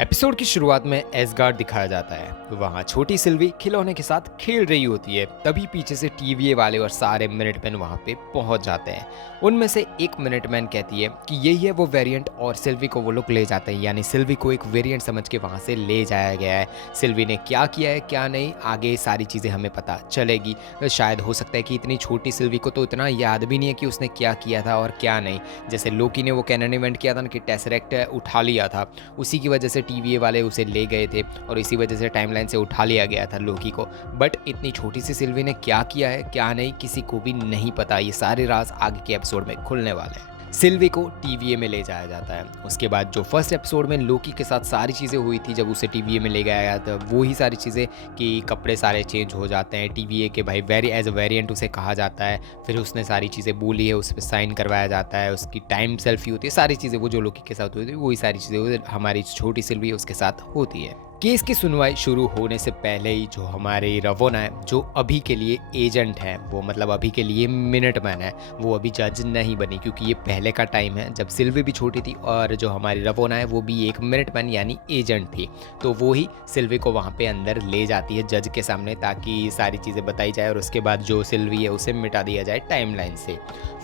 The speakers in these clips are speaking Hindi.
एपिसोड की शुरुआत में एसगार्ड दिखाया जाता है। वहाँ छोटी सिल्वी खिलौने के साथ खेल रही होती है। तभी पीछे से टीवीए वाले और सारे मिनटमैन वहाँ पे पहुँच जाते हैं। उनमें से एक मिनटमैन कहती है कि यही है वो वेरिएंट और सिल्वी को वो लोग ले जाते हैं, यानी सिल्वी को एक वेरिएंट समझ के वहाँ से ले जाया गया है। सिल्वी ने क्या किया है क्या नहीं आगे सारी चीज़ें हमें पता चलेगी। शायद हो सकता है कि इतनी छोटी सिल्वी को तो इतना याद भी नहीं है कि उसने क्या किया था और क्या नहीं। जैसे लोकी ने वो कैनन इवेंट किया था ना कि टेसरेक्ट उठा लिया था, उसी की वजह से टीवीए वाले उसे ले गए थे और इसी वजह से टाइमलाइन से उठा लिया गया था लोकी को। बट इतनी छोटी सी सिल्वी ने क्या किया है क्या नहीं किसी को भी नहीं पता। ये सारे राज आगे के एपिसोड में खुलने वाले हैं। सिल्वी को टीवीए में ले जाया जाता है। उसके बाद जो फर्स्ट एपिसोड में लोकी के साथ सारी चीज़ें हुई थी जब उसे टीवीए में ले गया गया था, वो ही सारी चीज़ें कि कपड़े सारे चेंज हो जाते हैं टीवीए के, भाई एज अ वेरिएंट उसे कहा जाता है। फिर उसने सारी चीज़ें बोली है, उस पर साइन करवाया जाता है, उसकी टाइम सेल्फी होती है, सारी चीज़ें वो जो लोकी के साथ होती है वही सारी चीज़ें हमारी छोटी सिल्वी उसके साथ होती है। केस की सुनवाई शुरू होने से पहले ही जो हमारे रवोना है, जो अभी के लिए एजेंट है, वो मतलब अभी के लिए मिनटमैन है, वो अभी जज नहीं बनी क्योंकि ये पहले का टाइम है जब सिल्वी भी छोटी थी और जो हमारी रवोना है वो भी एक मिनटमैन यानी एजेंट थी। तो वो ही सिल्वी को वहाँ पे अंदर ले जाती है जज के सामने ताकि सारी चीज़ें बताई जाए और उसके बाद जो सिल्वी है उसे मिटा दिया जाए टाइमलाइन से।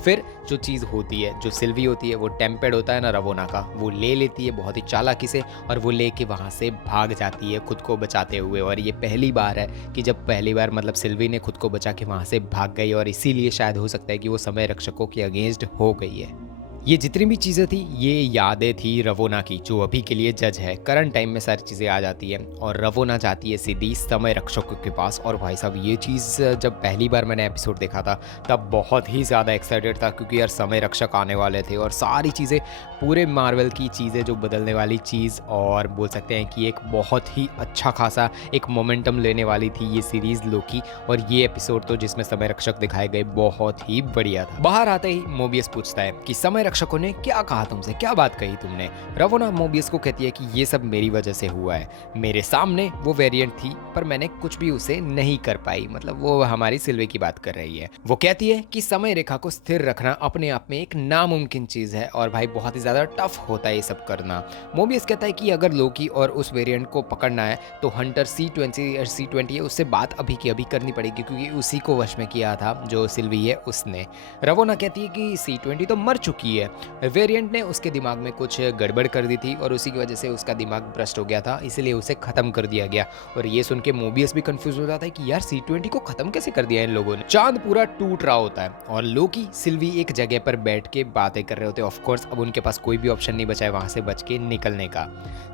फिर जो चीज़ होती है, जो सिल्वी होती है वो टेम्पेड होता है ना रवोना का, वो ले लेती है बहुत ही चालाकी से और वो लेके वहाँ से भाग जाती है खुद को बचाते हुए। और ये पहली बार है कि जब पहली बार मतलब सिल्वी ने खुद को बचा के वहाँ से भाग गई और इसीलिए शायद हो सकता है कि वो समय रक्षकों के अगेंस्ट हो गई है। ये जितनी भी चीज़ें थी ये यादें थी रवोना की जो अभी के लिए जज है। करंट टाइम में सारी चीज़ें आ जाती है और रवोना जाती है सीधी समय रक्षकों के पास। और भाई साहब ये चीज़ जब पहली बार मैंने एपिसोड देखा था तब बहुत ही ज़्यादा एक्साइटेड था क्योंकि यार समय रक्षक आने वाले थे और सारी चीज़ें पूरे मार्वल की चीज़ें जो बदलने वाली चीज़ और बोल सकते हैं कि एक बहुत ही अच्छा खासा एक मोमेंटम लेने वाली थी ये सीरीज़ लोकी। और ये एपिसोड तो जिसमें समय रक्षक दिखाए गए बहुत ही बढ़िया था। बाहर आते ही मोबियस पूछता है कि समय रक्षकों ने क्या कहा तुमसे, क्या बात कही तुमने। रवोना मोबियस को कहती है कि ये सब मेरी वजह से हुआ है, मेरे सामने वो वेरिएंट थी पर मैंने कुछ भी उसे नहीं कर पाई। मतलब वो हमारी सिल्वी की बात कर रही है। वो कहती है कि समय रेखा को स्थिर रखना अपने आप में एक नामुमकिन चीज है और भाई बहुत ही ज्यादा टफ होता है ये सब करना। मोबियस कहता है कि अगर लोकी और उस वेरिएंट को पकड़ना है तो हंटर C20 है उससे बात अभी की अभी करनी पड़ेगी क्योंकि उसी को वश में किया था जो सिल्वी है उसने। रवोना कहती है कि C20 तो मर चुकी है, वेरिएंट ने उसके दिमाग में कुछ गड़बड़ कर दी थी और उसी की वजह से उसका दिमाग भ्रष्ट हो गया था, इसलिए उसे खत्म कर दिया गया। और ये सुन के मोबियस भी कंफ्यूज हो जाता है कि यार C20 को खत्म कैसे कर दिया इन लोगों ने। चांद पूरा टूट रहा होता है और लोकी सिल्वी एक जगह पर बैठ के बातें कर रहे होते हैं। ऑफ कोर्स अब उनके पास कोई भी ऑप्शन नहीं बचा है वहां से बच के निकलने का।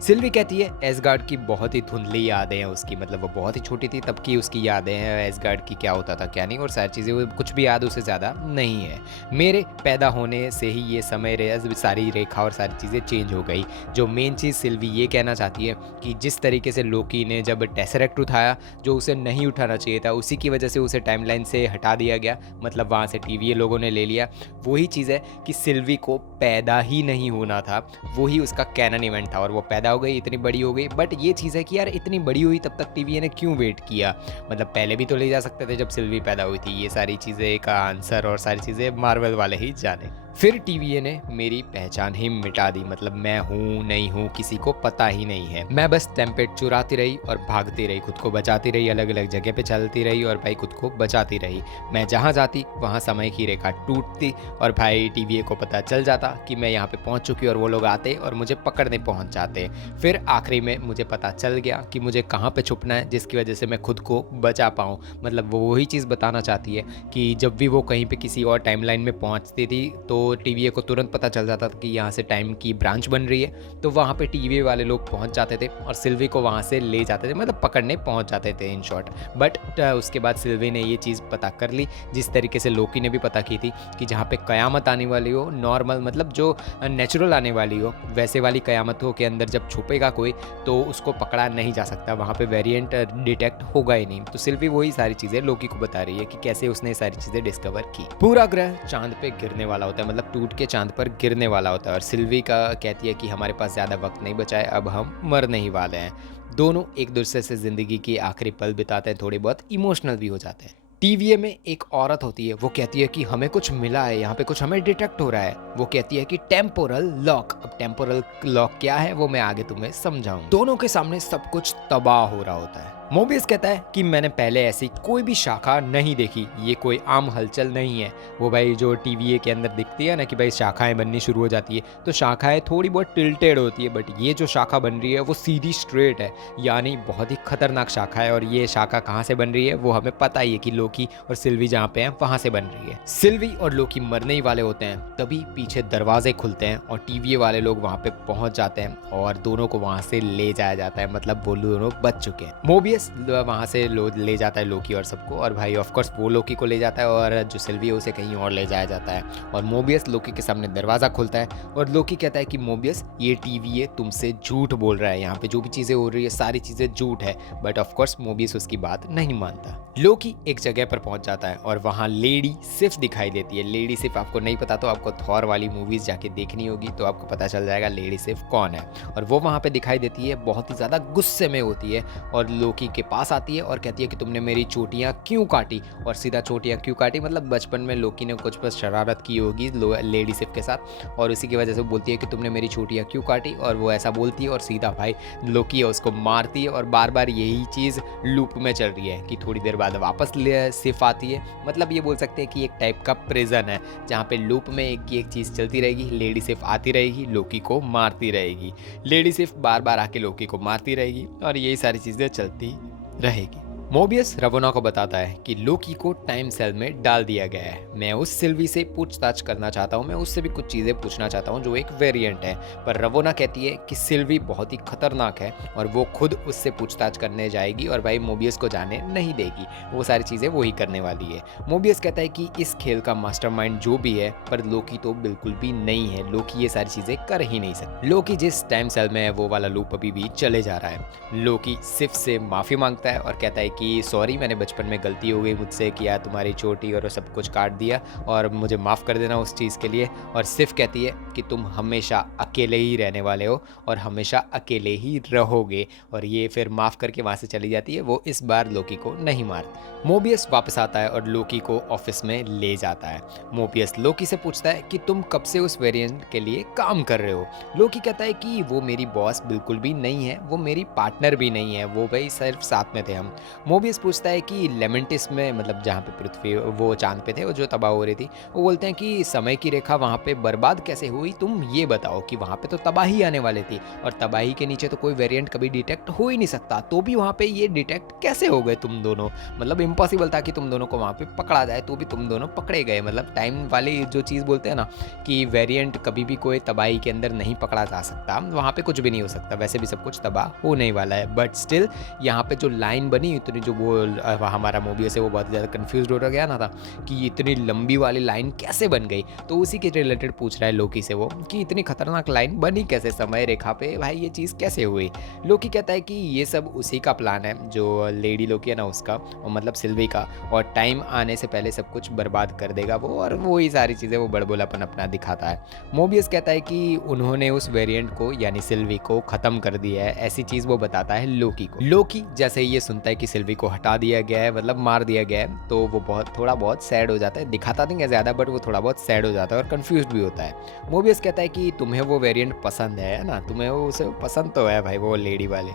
सिल्वी कहती है एसगार्ड की बहुत ही धुंधली यादें हैं उसकी, मतलब वो बहुत ही छोटी थी तब की उसकी यादें हैं एसगार्ड की क्या होता था क्या नहीं और सारी चीजें कुछ भी याद उसे ज्यादा नहीं है। मेरे पैदा होने से ही ये समय सारी रेखा और सारी चीज़ें चेंज हो गई। जो मेन चीज़ सिल्वी ये कहना चाहती है कि जिस तरीके से लोकी ने जब टेसरेक्ट उठाया जो उसे नहीं उठाना चाहिए था उसी की वजह से उसे टाइमलाइन से हटा दिया गया, मतलब वहाँ से टीवीए लोगों ने ले लिया। वही चीज़ है कि सिल्वी को पैदा ही नहीं होना था, वही उसका कैनन इवेंट था और वो पैदा हो गई, इतनी बड़ी हो गई। बट ये चीज़ है कि यार इतनी बड़ी हुई तब तक टीवीए ने क्यों वेट किया, मतलब पहले भी तो ले जा सकते थे जब सिल्वी पैदा हुई थी। ये सारी चीज़ें का आंसर और सारी चीज़ें मार्वल वाले ही जाने। फिर टीवीए ने मेरी पहचान ही मिटा दी, मतलब मैं हूँ नहीं हूँ किसी को पता ही नहीं है। मैं बस टेम्पेट चुराती रही और भागती रही, खुद को बचाती रही, अलग अलग जगह पे चलती रही और भाई खुद को बचाती रही। मैं जहाँ जाती वहाँ समय की रेखा टूटती और भाई टीवीए को पता चल जाता कि मैं यहाँ पे पहुँच चुकी और वो लोग आते और मुझे पकड़ने पहुँच जाते। फिर आखिरी में मुझे पता चल गया कि मुझे कहाँ पे छुपना है जिसकी वजह से मैं खुद को बचा पाऊँ। मतलब वो वही चीज़ बताना चाहती है कि जब भी वो कहीं पे किसी और टाइमलाइन में पहुँचती थी तो टीवीए को तुरंत पता चल जाता था कि यहाँ से टाइम की ब्रांच बन रही है, तो वहाँ पे टीवीए वाले लोग पहुँच जाते थे और सिल्वी को वहाँ से ले जाते थे, मतलब पकड़ने पहुँच जाते थे इन शॉर्ट। बट उसके बाद सिल्वी ने ये चीज़ पता कर ली जिस तरीके से लोकी ने भी पता की थी कि जहाँ पे कयामत आने वाली हो, नॉर्मल मतलब जो नेचुरल आने वाली हो वैसे वाली कयामतों के अंदर जब छुपेगा कोई तो उसको पकड़ा नहीं जा सकता, वहाँ पे वेरिएंट डिटेक्ट होगा ही नहीं। तो सिल्वी वही सारी चीज़ें लोकी को बता रही है कि कैसे उसने सारी चीज़ें डिस्कवर की। पूरा ग्रह चांद पे गिरने वाला होता है, मतलब टूट के चांद पर गिरने वाला होता है और सिल्वी का कहती है कि हमारे पास ज़्यादा वक्त नहीं बचा है, अब हम मरने ही वाले हैं। दोनों एक दूसरे से ज़िंदगी की आखिरी पल बिताते हैं, थोड़े बहुत इमोशनल भी हो जाते हैं। टीवीए में एक औरत होती है, वो कहती है कि हमें कुछ मिला है, यहाँ पे कुछ हमें डिटेक्ट हो रहा है। वो कहती है कि टेम्पोरल लॉक। अब टेम्पोरल लॉक क्या है वो मैं आगे तुम्हें समझाऊं। दोनों के सामने सब कुछ तबाह हो रहा होता है। मोबियस कहता है कि मैंने पहले ऐसी कोई भी शाखा नहीं देखी, ये कोई आम हलचल नहीं है। वो भाई जो टीवीए के अंदर दिखती है ना कि भाई शाखाएं बननी शुरू हो जाती है, तो शाखाएं थोड़ी बहुत टिल्टेड होती है, बट ये जो शाखा बन रही है वो सीधी स्ट्रेट है, यानी बहुत ही खतरनाक शाखा है। और ये शाखा कहाँ से बन रही है वो हमें पता ही है कि लोकी और सिल्वी जहाँ पे हैं वहाँ से बन रही है। सिल्वी और लोकी मरने ही वाले होते हैं, तभी पीछे दरवाजे खुलते हैं और टीवीए वाले लोग वहाँ पे पहुंच जाते हैं और दोनों को वहाँ से ले जाया जाता है, मतलब वो दोनों बच चुके हैं। मोबियस वहां से ले जाता है लोकी और सबको, और भाई ऑफ कोर्स वो लोकी को ले जाता है और जो सिल्वी है उसे कहीं और ले जाया जाता है। और मोबियस लोकी के सामने दरवाजा खुलता है और लोकी कहता है कि मोबियस ये टीवीए तुमसे झूठ बोल रहा है, यहाँ पे जो भी चीजें हो रही है सारी चीजें झूठ है। बट ऑफ कोर्स मोबियस उसकी बात नहीं मानता। लोकी एक जगह पर पहुंच जाता है और वहां लेडी सिफ दिखाई देती है। लेडी सिफ आपको नहीं पता तो आपको थॉर वाली मूवीज जाके देखनी होगी, तो आपको पता चल जाएगा लेडी सिफ कौन है। और वो वहां पे दिखाई देती है, बहुत ही ज्यादा गुस्से में होती है और लोकी के पास आती है और कहती है कि तुमने मेरी चोटियां क्यों काटी। और सीधा चोटियां क्यों काटी मतलब बचपन में लोकी ने कुछ बस शरारत की होगी लेडी सिफ के साथ, और उसी की वजह से बोलती है कि तुमने मेरी चोटियां क्यों काटी। और वो ऐसा बोलती है और सीधा भाई लोकी है उसको मारती है। और बार बार यही चीज़ लूप में चल रही है कि थोड़ी देर बाद वापस सिफ आती है। मतलब ये बोल सकते हैं कि एक टाइप का प्रिजन है जहाँ पे लूप में एक चीज़ चलती रहेगी, लेडी सिफ आती रहेगी, लोकी को मारती रहेगी, लेडी सिफ बार बार आके लोकी को मारती रहेगी और यही सारी चीज़ें चलती रहेगी। मोबियस रवोना को बताता है कि लोकी को टाइम सेल में डाल दिया गया है। मैं उस सिल्वी से पूछताछ करना चाहता हूँ, मैं उससे भी कुछ चीज़ें पूछना चाहता हूँ जो एक वेरिएंट है। पर रवोना कहती है कि सिल्वी बहुत ही खतरनाक है और वो खुद उससे पूछताछ करने जाएगी और भाई मोबियस को जाने नहीं देगी, वो सारी चीज़ें वो ही करने वाली है। मोबियस कहता है कि इस खेल का मास्टरमाइंड जो भी है, पर लोकी तो बिल्कुल भी नहीं है, लोकी ये सारी चीज़ें कर ही नहीं सकता। लोकी जिस टाइम सेल में है वो वाला लूप अभी भी चले जा रहा है। लोकी सिफ से माफ़ी मांगता है और कहता है कि सॉरी मैंने बचपन में गलती हो गई मुझसे, किया तुम्हारी चोटी और सब कुछ काट दिया और मुझे माफ़ कर देना उस चीज़ के लिए। और सिर्फ कहती है कि तुम हमेशा अकेले ही रहने वाले हो और हमेशा अकेले ही रहोगे, और ये फिर माफ़ करके वहाँ से चली जाती है। वो इस बार लोकी को नहीं मारती। मोबियस वापस आता है और लोकी को ऑफिस में ले जाता है। मोबियस लोकी से पूछता है कि तुम कब से उस वेरिएंट के लिए काम कर रहे हो। लोकी कहता है कि वो मेरी बॉस बिल्कुल भी नहीं है, वो मेरी पार्टनर भी नहीं है, वो भाई सिर्फ साथ में थे हम। मोबियस पूछता है कि लेमेंटिस में, मतलब जहाँ पे पृथ्वी वो चांद पे थे वो जो तबाह हो रही थी, वो बोलते हैं कि समय की रेखा वहाँ पे बर्बाद कैसे हुई, तुम ये बताओ कि वहाँ पे तो तबाही आने वाली थी और तबाही के नीचे तो कोई वेरिएंट कभी डिटेक्ट हो ही नहीं सकता, तो भी वहाँ पे ये डिटेक्ट कैसे हो गए तुम दोनों। मतलब इम्पॉसिबल था कि तुम दोनों को वहाँ पे पकड़ा जाए, तो भी तुम दोनों पकड़े गए। मतलब टाइम वाली जो चीज़ बोलते हैं ना कि वेरिएंट कभी भी कोई तबाही के अंदर नहीं पकड़ा जा सकता, वहाँ पे कुछ भी नहीं हो सकता, वैसे भी सब कुछ तबाह होने वाला है। बट स्टिल यहाँ पे जो लाइन बनी इतनी, जो वो हमारा मोबियस है वो बहुत ज़्यादा कंफ्यूज हो गया ना था कि इतनी लंबी वाली लाइन कैसे बन गई, तो उसी के रिलेटेड पूछ रहा है लोकी से वो कि इतनी खतरनाक लाइन बनी कैसे समय रेखा पे, भाई ये चीज़ कैसे हुई। लोकी कहता है कि ये सब उसी का प्लान है, जो लेडी लोकी है ना उसका, और मतलब सिल्वी का, और टाइम आने से पहले सब कुछ बर्बाद कर देगा वो, और वो ही सारी चीज़ें वो बड़बोलापन अपना दिखाता है। मोबियस कहता है कि उन्होंने उस वेरिएंट को यानी सिल्वी को ख़त्म कर दिया है, ऐसी चीज़ वो बताता है लोकी को। लोकी जैसे ही ये सुनता है कि सिल्वी को हटा दिया गया है, मतलब मार दिया गया है, तो वो थोड़ा बहुत सैड हो जाता है, दिखाता नहीं है ज़्यादा बट वो थोड़ा बहुत सैड हो जाता है और कंफ्यूज भी होता है। मोबियस कहता है कि तुम्हें वो वेरिएंट पसंद है ना, तुम्हें वो उसे पसंद तो है भाई वो लेडी वाले।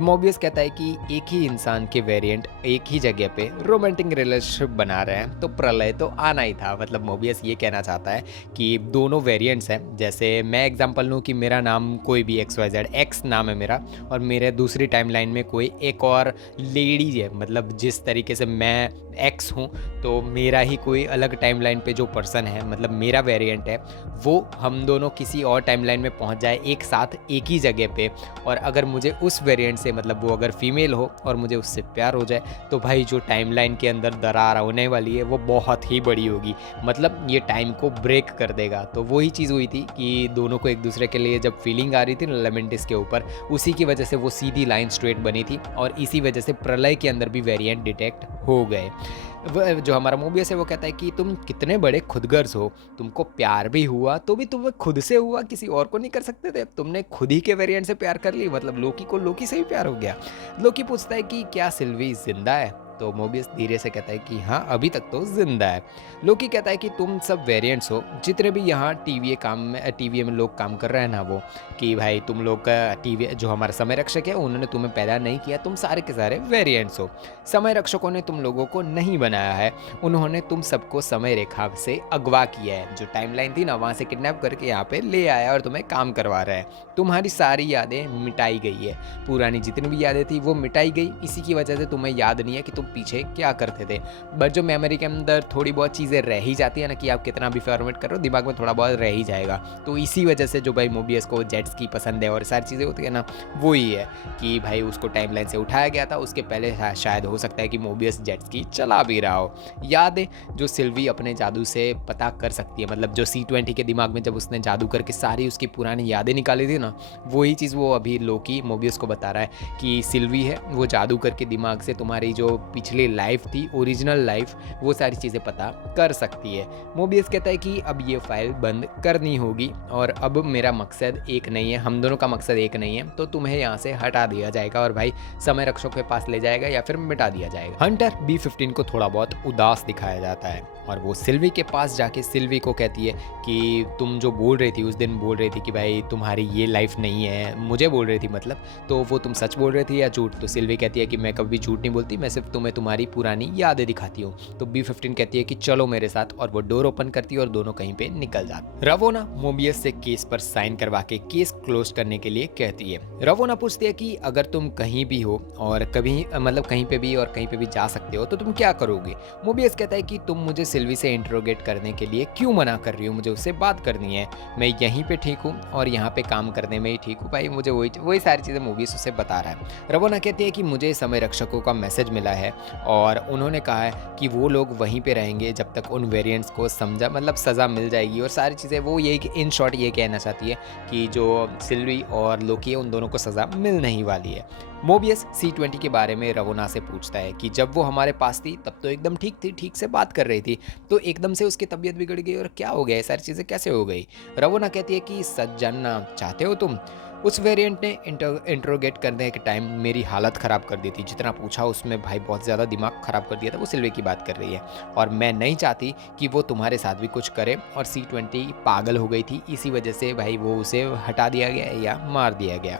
मोबियस कहता है कि एक ही इंसान के वेरिएंट एक ही जगह पे रोमांटिक रिलेशनशिप बना रहे हैं, तो प्रलय तो आना ही था। मतलब मोबियस ये कहना चाहता है कि दोनों वेरिएंट्स हैं, जैसे मैं एग्जांपल लूँ कि मेरा नाम कोई भी XYZ एक्स नाम है मेरा, और मेरे दूसरी टाइमलाइन में कोई एक और लेडी है, मतलब जिस तरीके से मैं एक्स हूँ तो मेरा ही कोई अलग टाइमलाइन पे जो पर्सन है, मतलब मेरा वेरिएंट है, वो हम दोनों किसी और टाइमलाइन में पहुँच जाए एक साथ एक ही जगह पे, और अगर मुझे उस वेरिएंट से, मतलब वो अगर फीमेल हो और मुझे उससे प्यार हो जाए, तो भाई जो टाइमलाइन के अंदर दरार होने वाली है वो बहुत ही बड़ी होगी, मतलब ये टाइम को ब्रेक कर देगा। तो वही चीज़ हुई थी कि दोनों को एक दूसरे के लिए जब फीलिंग आ रही थी ना लेमेंटिस के ऊपर, उसी की वजह से वो सीधी लाइन स्ट्रेट बनी थी और इसी वजह से प्रलय के अंदर भी वेरिएंट डिटेक्ट हो गए। जो हमारा मोबियस है वो कहता है कि तुम कितने बड़े खुदगर्ज हो, तुमको प्यार भी हुआ तो भी तुम्हें खुद से हुआ, किसी और को नहीं कर सकते थे, तुमने खुद ही के वेरिएंट से प्यार कर ली, मतलब लोकी को लोकी से ही प्यार हो गया। लोकी पूछता है कि क्या सिल्वी जिंदा है, तो मोबियस धीरे से कहता है कि हाँ, अभी तक तो जिंदा है। लोकी कहता है कि तुम सब वेरिएंट्स हो, जितने भी यहाँ टीवीए में लोग काम कर रहे हैं ना, वो कि भाई तुम लोग का टीवी जो हमारा समय रक्षक है उन्होंने तुम्हें पैदा नहीं किया, तुम सारे के सारे वेरिएंट्स हो। समय रक्षकों ने तुम लोगों को नहीं बनाया है, उन्होंने तुम सबको समय रेखा से अगवा किया है, जो टाइमलाइन थी ना वहाँ से किडनैप करके यहाँ पे ले आया और तुम्हें काम करवा रहा है। तुम्हारी सारी यादें मिटाई गई है, पुरानी जितनी भी यादें थी वो मिटाई गई, इसी की वजह से तुम्हें याद नहीं है कि तुम पीछे क्या करते थे। बट जो मेमोरी के अंदर थोड़ी बहुत चीज़ें रह ही जाती है ना, कि आप कितना भी फॉर्मेट करो दिमाग में थोड़ा बहुत रह ही जाएगा। तो इसी वजह से जो भाई मोबियस को जेट्स की पसंद है और सारी चीज़ें होती है ना, वो ही है कि भाई उसको टाइमलाइन से उठाया गया था, उसके पहले शायद हो सकता है कि मोबियस जेट्स की चला भी रहा हो। यादें जो सिल्वी अपने जादू से पता कर सकती है, मतलब जो C20 के दिमाग में जब उसने जादू करके सारी उसकी पुरानी यादें निकाली थी ना, वही चीज़ वो अभी लोकी मोबियस को बता रहा है कि सिल्वी है वो जादू करके दिमाग से तुम्हारी जो पिछली लाइफ थी, ओरिजिनल लाइफ, वो सारी चीज़ें पता कर सकती है। मोबियस कहता है कि अब ये फाइल बंद करनी होगी और अब मेरा मकसद एक नहीं है, हम दोनों का मकसद एक नहीं है, तो तुम्हें यहाँ से हटा दिया जाएगा और भाई समय रक्षकों के पास ले जाएगा या फिर मिटा दिया जाएगा। हंटर B15 को थोड़ा बहुत उदास दिखाया जाता है और वो सिल्वी के पास जाके सिल्वी को कहती है कि तुम जो बोल रही थी उस दिन, बोल रही थी कि भाई तुम्हारी ये लाइफ नहीं है, मुझे बोल रही थी मतलब, तो वो तुम सच बोल रही थी या झूठ? तो सिल्वी कहती है कि मैं कभी झूठ नहीं बोलती, मैं सिर्फ तुम्हें तुम्हारी पुरानी यादें दिखाती हूँ। तो B15 कहती है कि चलो मेरे साथ, और वो डोर ओपन करती है और दोनों कहीं पे निकल जाते। रवोना मोबियस से केस पर साइन करवा के केस क्लोज करने के लिए कहती है। रवोना पूछती है कि अगर तुम कहीं भी हो और कभी मतलब कहीं पे भी और कहीं पे भी जा सकते हो तो तुम क्या करोगे? मोबियस कहता है कि तुम मुझे सिल्वी से इंटरोगेट करने के लिए क्यों मना कर रही हो, मुझे उससे बात करनी है, मैं यहीं पे ठीक हूँ और यहाँ पे काम करने में ही ठीक हूँ। भाई मुझे वही सारी चीज़ें मोबियस उसे बता रहा है। रवोना कहती है कि मुझे समय रक्षकों का मैसेज मिला है और उन्होंने कहा है कि वो लोग वहीं पे रहेंगे जब तक उन वेरिएंट्स को सज़ा मिल जाएगी और सारी चीज़ें। वो ये इन शॉर्ट ये कहना चाहती है कि जो सिल्वी और लोकी है उन दोनों को सज़ा मिलने ही वाली है। मोबियस C20 के बारे में रवोना से पूछता है कि जब वो हमारे पास थी तब तो एकदम ठीक थी, ठीक से बात कर रही थी, तो एकदम से उसकी तबीयत बिगड़ गई और क्या हो गया, ये सारी चीज़ें कैसे हो गई? रवोना कहती है कि सच जानना चाहते हो तुम? उस वेरिएंट ने इंट्रोगेट करने के टाइम मेरी हालत ख़राब कर दी थी, जितना पूछा उसमें भाई बहुत ज़्यादा दिमाग ख़राब कर दिया था। वो सिल्वे की बात कर रही है और मैं नहीं चाहती कि वो तुम्हारे साथ भी कुछ करे, और C20 पागल हो गई थी, इसी वजह से भाई वो उसे हटा दिया गया या मार दिया गया।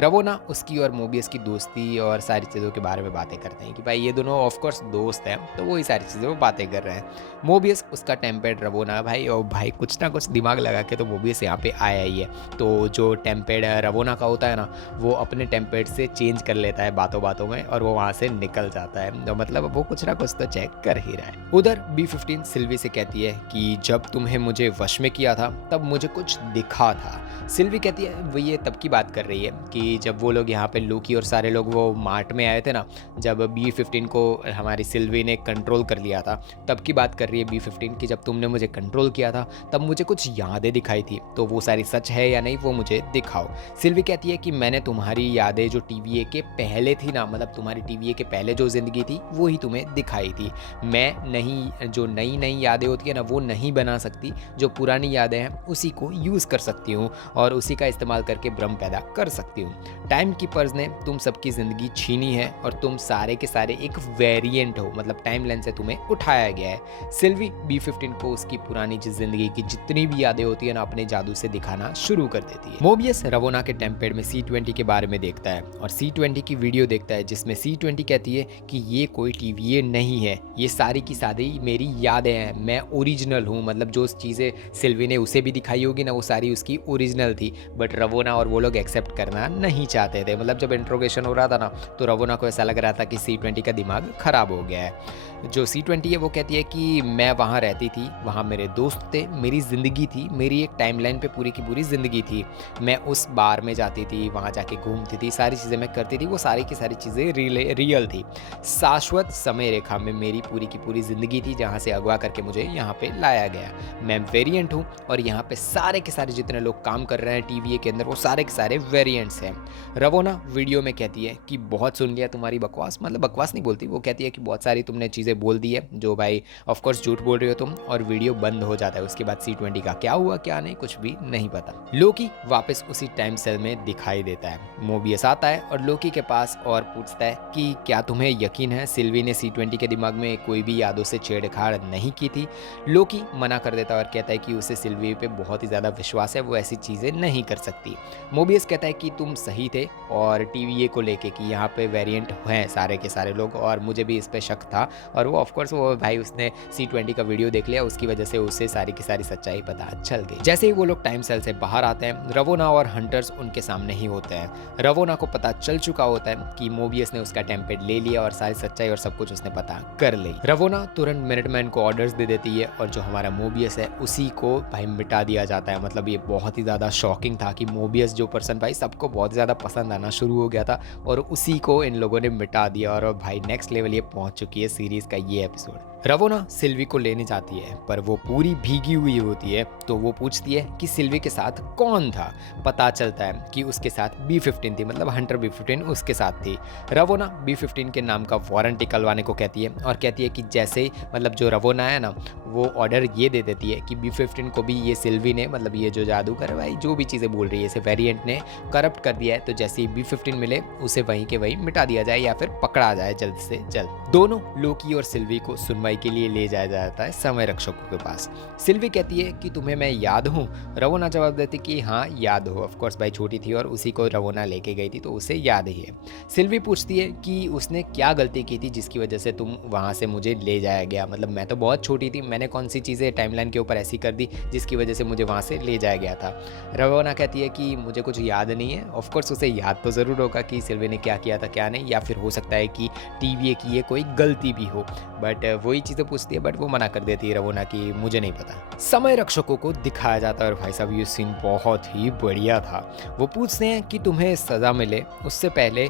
रवोना उसकी और मोबियस की दोस्ती और सारी चीज़ों के बारे में बातें करते हैं कि भाई ये दोनों ऑफ कोर्स दोस्त हैं, तो वही सारी चीज़ें वो बातें कर रहे हैं। मोबियस उसका टेम्पेड रवोना भाई, और भाई कुछ ना कुछ दिमाग लगा के तो मोबियस यहाँ पे आया ही है। तो जो टेम्पेड रवोना का होता है ना, वो अपने टेम्पेड से चेंज कर लेता है बातों बातों में और वो वहाँ से निकल जाता है, तो मतलब वो कुछ ना कुछ तो चेक कर ही रहा है। उधर B15 सिल्वी से कहती है कि जब तुम्हें मुझे वश में किया था तब मुझे कुछ दिखा था। सिल्वी कहती है वो ये तब की बात कर रही है कि जब वो लोग यहाँ पे लोकी और सारे लोग वो मार्ट में आए थे ना, जब B15 को हमारी सिल्वी ने कंट्रोल कर लिया था, तब की बात कर रही है B15 कि जब तुमने मुझे कंट्रोल किया था तब मुझे कुछ यादें दिखाई थी, तो वो सारी सच है या नहीं वो मुझे दिखाओ। सिल्वी कहती है कि मैंने तुम्हारी यादें जो TVA के पहले थी ना, मतलब तुम्हारी TVA के पहले जो ज़िंदगी थी वो ही तुम्हें दिखाई थी। मैं नहीं, जो नई नई यादें होती है ना वो नहीं बना सकती, जो पुरानी यादें हैं उसी को यूज़ कर सकती हूँ और उसी का इस्तेमाल करके भ्रम पैदा कर सकती हूँ। टाइम कीपर्स ने तुम सबकी ज़िंदगी छीनी है और तुम सारे के सारे एक वेरिएंट हो, मतलब टाइम लाइन से तुम्हें उठाया गया है। सिल्वी B15 को उसकी पुरानी ज़िंदगी की जितनी भी यादें होती है ना अपने जादू से दिखाना शुरू कर देती है। मोबियस रवोना के टेम्पेड में C20 के बारे में देखता है और C20 की वीडियो देखता है जिसमें C20 कहती है कि ये कोई TVA नहीं है, ये सारी की सारी मेरी यादें हैं, मैं ओरिजिनल हूँ। मतलब जो चीज़ें सिल्वी ने उसे भी दिखाई होगी ना वो सारी उसकी ओरिजिनल थी, बट रवोना और वो लोग एक्सेप्ट करना नहीं चाहते थे। मतलब जब इंट्रोगेशन हो रहा था ना तो रवोना को ऐसा लग रहा था कि C20 का दिमाग खराब हो गया है। जो C20 है वो कहती है कि मैं वहाँ रहती थी, वहाँ मेरे दोस्त थे, मेरी ज़िंदगी थी, मेरी एक टाइमलाइन पे पूरी की पूरी ज़िंदगी थी। मैं उस बार में जाती थी, वहाँ जाके घूमती थी, सारी चीज़ें मैं करती थी, वो सारी की सारी चीज़ें रियल थी। शाश्वत समय रेखा में मेरी पूरी की पूरी ज़िंदगी थी जहाँ से अगवा करके मुझे यहाँ पे लाया गया। मैं वेरिएंट हूँ और यहाँ पे सारे के सारे जितने लोग काम कर रहे हैं TVA के अंदर वो सारे के सारे वेरिएंट्स हैं। रवोना वीडियो में कहती है कि बहुत सुन लिया तुम्हारी बकवास, मतलब बकवास नहीं बोलती, वो कहती है कि बहुत सारी तुमने चीज़ें बोल दी है जो भाई ऑफकोर्स झूठ बोल रहे हो तुम, और वीडियो बंद हो जाता है। उसके बाद C20 का क्या हुआ क्या नहीं कुछ भी नहीं पता। लोकी वापस उसी टाइम सेल में दिखाई देता है। मोबियस आता है और लोकी के पास और पूछता है कि क्या तुम्हें यकीन है सिल्वी ने C20 के दिमाग में कोई भी यादों से छेड़छाड़ नहीं की थी। लोकी मना कर देता है और कहता है कि उसे सिल्वी पे बहुत ही ज़्यादा विश्वास है, वो ऐसी चीज़ें नहीं कर सकती। मोबियस कहता है कि तुम सही थे और TVA को लेके कि यहाँ पे वेरिएंट हैं सारे के सारे लोग, और मुझे भी इस पे शक था, और वो ऑफकोर्स वो भाई उसने C20 का वीडियो देख लिया, उसकी वजह से उसे सारी की सारी सच्चाई पता चल गई। जैसे ही वो लोग टाइम सेल से बाहर आते हैं, रवोना और हंटर्स उनके सामने ही होते हैं। रवोना को पता चल चुका होता है कि मोबियस ने उसका टेम्पलेट ले लिया और सारी सच्चाई और सब कुछ उसने पता कर ली। रवोना तुरंत मिनटमैन को ऑर्डर्स दे देती है और जो हमारा मोबियस है उसी को भाई मिटा दिया जाता है। मतलब ये बहुत ही ज़्यादा शॉकिंग था कि मोबियस जो पर्सन भाई सबको बहुत ज़्यादा पसंद आना शुरू हो गया था और उसी को इन लोगों ने मिटा दिया, और भाई नेक्स्ट लेवल ये पहुंच चुकी है सीरीज़ का ये एपिसोड। रवोना सिल्वी को लेने जाती है पर वो पूरी भीगी हुई होती है, तो वो पूछती है कि सिल्वी के साथ कौन था। पता चलता है कि उसके साथ B-15 थी, मतलब हंटर B-15 उसके साथ थी। रवोना B-15 के नाम का वारंट निकलवाने को कहती है और कहती है कि जैसे मतलब जो रवोना है ना वो ऑर्डर ये दे देती है कि B-15 को भी ये सिल्वी ने, मतलब ये जो जादूगर है भाई जो भी चीज़ें बोल रही है इसे वेरिएंट ने करप्ट कर दिया है, तो जैसे ही B-15 मिले उसे वहीं के वहीं मिटा दिया जाए या फिर पकड़ा जाए जल्द से जल्द। दोनों लोकी और सिल्वी को सुनवाई के लिए ले जाया जाता है समय रक्षकों के पास। सिल्वी कहती है कि तुम्हें मैं याद हूँ। रवोना जवाब देती कि हाँ याद हो। ऑफकोर्स भाई छोटी थी और उसी को रवोना लेके गई थी तो उसे याद ही है। सिल्वी पूछती है कि उसने क्या गलती की थी जिसकी वजह से तुम वहाँ से मुझे ले जाया गया, मतलब मैं तो बहुत छोटी थी, मैंने कौन सी चीज़ें टाइमलाइन के ऊपर ऐसी कर दी जिसकी वजह से मुझे वहाँ से ले जाया गया था। रवोना कहती है कि मुझे कुछ याद नहीं है। ऑफकोर्स उसे याद तो ज़रूर होगा कि सिल्वी ने क्या किया था क्या नहीं, या फिर हो सकता है कि TVA की ये कोई गलती भी हो, बट वही चीज़ें पूछती है, बट वो मना कर देती है रवोना कि मुझे नहीं पता। समय रक्षकों को दिखाया जाता है और भाई साहब ये सीन बहुत ही बढ़िया था। वो पूछते हैं कि तुम्हें सज़ा मिले उससे पहले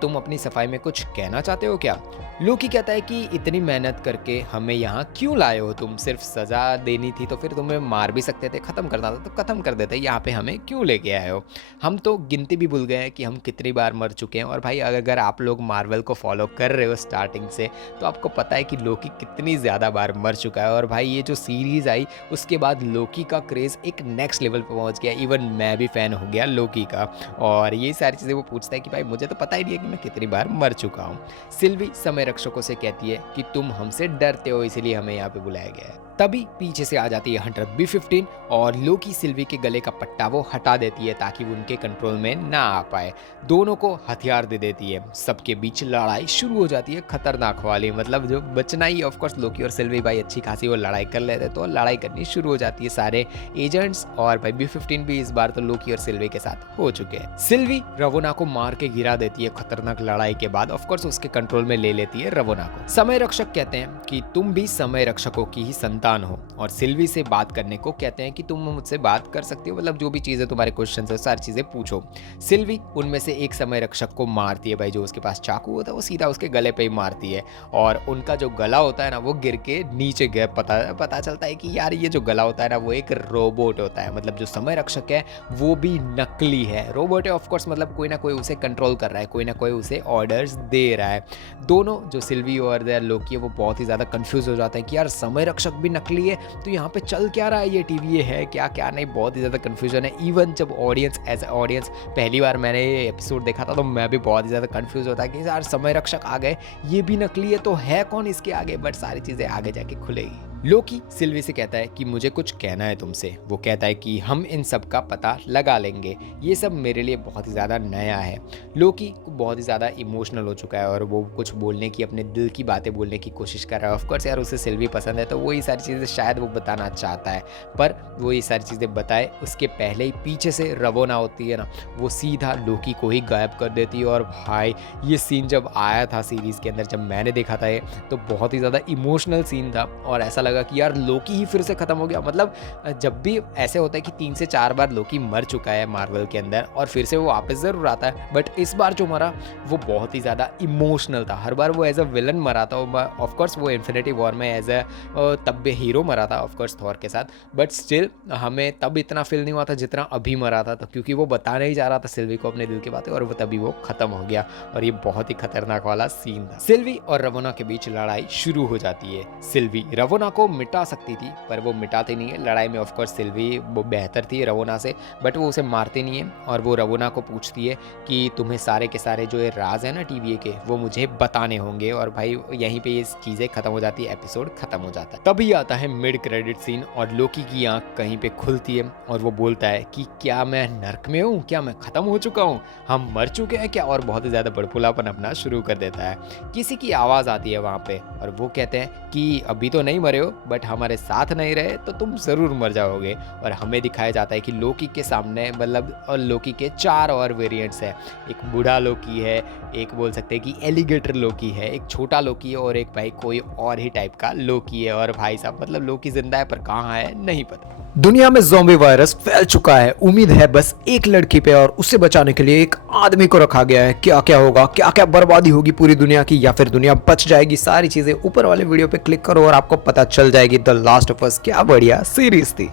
तुम अपनी सफाई में कुछ कहना चाहते हो क्या। लोकी कहता है कि इतनी मेहनत करके हमें यहाँ क्यों लाए हो तुम, सिर्फ सज़ा देनी थी तो फिर तुम्हें मार भी सकते थे, ख़त्म करना था तो ख़त्म कर देते, यहाँ पे हमें क्यों लेके आए हो। हम तो गिनती भी भूल गए हैं कि हम कितनी बार मर चुके हैं। और भाई अगर आप लोग मार्वल को फॉलो कर रहे हो स्टार्टिंग से तो आपको पता है कि लोकी कितनी ज़्यादा बार मर चुका है। और भाई ये जो सीरीज़ आई उसके बाद लोकी का क्रेज़ एक नेक्स्ट लेवल पर पहुँच गया, इवन मैं भी फ़ैन हो गया लोकी का। और ये सारी चीज़ें वो पूछता है कि भाई मुझे तो पता ही नहीं है कि मैं कितनी बार मर चुका हूँ। सिल्वी समय रक्षकों से कहती है कि तुम हमसे डरते हो इसलिए हमें यहाँ पे बुलाया गया है। तभी पीछे से आ जाती है हंटर B-15 और लोकी सिल्वी के गले का पट्टा वो हटा देती है ताकि वो उनके कंट्रोल में ना आ पाए। दोनों को हथियार दे देती है। सबके बीच लड़ाई शुरू हो जाती है खतरनाक वाली, मतलब जो बचना ही। ऑफकोर्स लोकी और सिल्वी भाई अच्छी खासी वो लड़ाई कर लेते तो लड़ाई करनी शुरू हो जाती है सारे एजेंट्स, और भाई B-15 भी इस बार तो लोकी और सिल्वी के साथ हो चुके हैं। सिल्वी रवोना को मार के गिरा देती है खतरनाक लड़ाई के बाद। ऑफकोर्स उसके कंट्रोल में ले लेती है रवोना को। समय रक्षक कहते हैं कि तुम भी समय रक्षकों की ही संतान हो, और सिल्वी से बात करने को कहते हैं कि तुम मुझसे बात कर सकती हो, मतलब जो भी चीज़ें तुम्हारे क्वेश्चन है सारी चीज़ें पूछो। सिल्वी उनमें से एक समय रक्षक को मारती है भाई, जो उसके पास चाकू होता है वो सीधा उसके गले पे ही मारती है, और उनका जो गला होता है ना वो गिर के नीचे गया। पता चलता है कि यार ये जो गला होता है ना वो एक रोबोट होता है, मतलब जो समय रक्षक है वो भी नकली है, रोबोट है ऑफकोर्स, मतलब कोई ना कोई उसे कंट्रोल कर रहा है, कोई ना कोई उसे ऑर्डर्स दे रहा है। दोनों जो सिल्वी और लोकी है वो बहुत ही ज़्यादा कंफ्यूज हो जाते हैं कि यार समय रक्षक भी नकली है तो यहाँ पे चल क्या रहा है, ये TVA है क्या क्या नहीं, बहुत ही ज़्यादा कन्फ्यूजन है। इवन जब ऑडियंस एज ए ऑडियंस पहली बार मैंने ये एपिसोड देखा था तो मैं भी बहुत ही ज़्यादा कंफ्यूज होता है कि यार समय रक्षक आ गए, ये भी नकली है तो है कौन इसके आगे, बट सारी चीज़ें आगे जाके खुलेगी। लोकी सिल्वी से कहता है कि मुझे कुछ कहना है तुमसे। वो कहता है कि हम इन सब का पता लगा लेंगे, ये सब मेरे लिए बहुत ही ज़्यादा नया है। लोकी बहुत ही ज़्यादा इमोशनल हो चुका है और वो कुछ बोलने की, अपने दिल की बातें बोलने की कोशिश कर रहा है। ऑफकोर्स यार उसे सिल्वी पसंद है तो वो ये सारी चीज़ें शायद वो बताना चाहता है, पर वो ये सारी चीज़ें बताए उसके पहले ही पीछे से रवोना होती है ना, वो सीधा लोकी को ही गायब कर देती है। और भाई ये सीन जब आया था सीरीज़ के अंदर, जब मैंने देखा था ये, तो बहुत ही ज़्यादा इमोशनल सीन था और ऐसा लगा कि यार लोकी ही फिर से खत्म हो गया। मतलब जब भी ऐसे होता है कि 3 से 4 बार लोकी मर चुका है मार्वल के अंदर और फिर से वो वापस ज़रूर आता है, बट इस बार जो मरा वो बहुत ही ज़्यादा इमोशनल था। हर बार वो एज अ विलन मरा था। ऑफकोर्स वो इन्फिनिटी वॉर में एज अ तब भी हीरो मरा था ऑफकोर्स थॉर के साथ, बट स्टिल हमें तब इतना फील नहीं हुआ था जितना अभी मरा था। तो क्योंकि वो बता नहीं जा रहा था सिल्वी को अपने दिल की बातें, और वो तभी वो खत्म हो गया। और ये बहुत ही खतरनाक वाला सीन था। सिल्वी और रवोना के बीच लड़ाई शुरू हो जाती है। सिल्वी रवोना को मिटा सकती थी पर वो मिटाती नहीं है। लड़ाई में ऑफकोर्स सिल्वी वो बेहतर थी रवोना से, बट वो उसे मारती नहीं है। और वो रवोना को पूछती है कि तुम्हें सारे के सारे जो ये राज है ना टीवीए के, वो मुझे बताने होंगे। और भाई यहीं पे ये चीज़ें खत्म हो जाती है, एपिसोड खत्म हो जाता है। तभी आता है मिड क्रेडिट सीन और लोकी की आंख कहीं पे खुलती है और वो बोलता है कि क्या मैं नर्क में हूँ, क्या मैं खत्म हो चुका हूँ, हम मर चुके हैं क्या। और बहुत ही ज़्यादा बड़फुलापन अपना शुरू कर देता है। किसी की आवाज़ आती है वहाँ पे और वो कहते हैं कि अभी तो नहीं मरे हो, बट हमारे साथ नहीं रहे तो तुम ज़रूर मर जाओगे। और हमें दिखाया जाता है कि लोकी के सामने मतलब और लोकी के 4 और वेरिएंट्स है। एक बूढ़ा लोकी है, एक बोल सकते हैं कि एलिगेटर लोकी है, एक छोटा लोकी है और एक भाई कोई और ही टाइप का लोकी है। और भाई साहब मतलब लोकी जिंदा है पर कहाँ है नहीं पता। दुनिया में ज़ॉम्बी वायरस फैल चुका है। उम्मीद है बस एक लड़की पे और उसे बचाने के लिए एक आदमी को रखा गया है। क्या क्या होगा, क्या क्या बर्बादी होगी पूरी दुनिया की, या फिर दुनिया बच जाएगी, सारी चीजें ऊपर वाले वीडियो पे क्लिक करो और आपको पता चल जाएगी। द लास्ट ऑफ अस क्या बढ़िया सीरीज थी।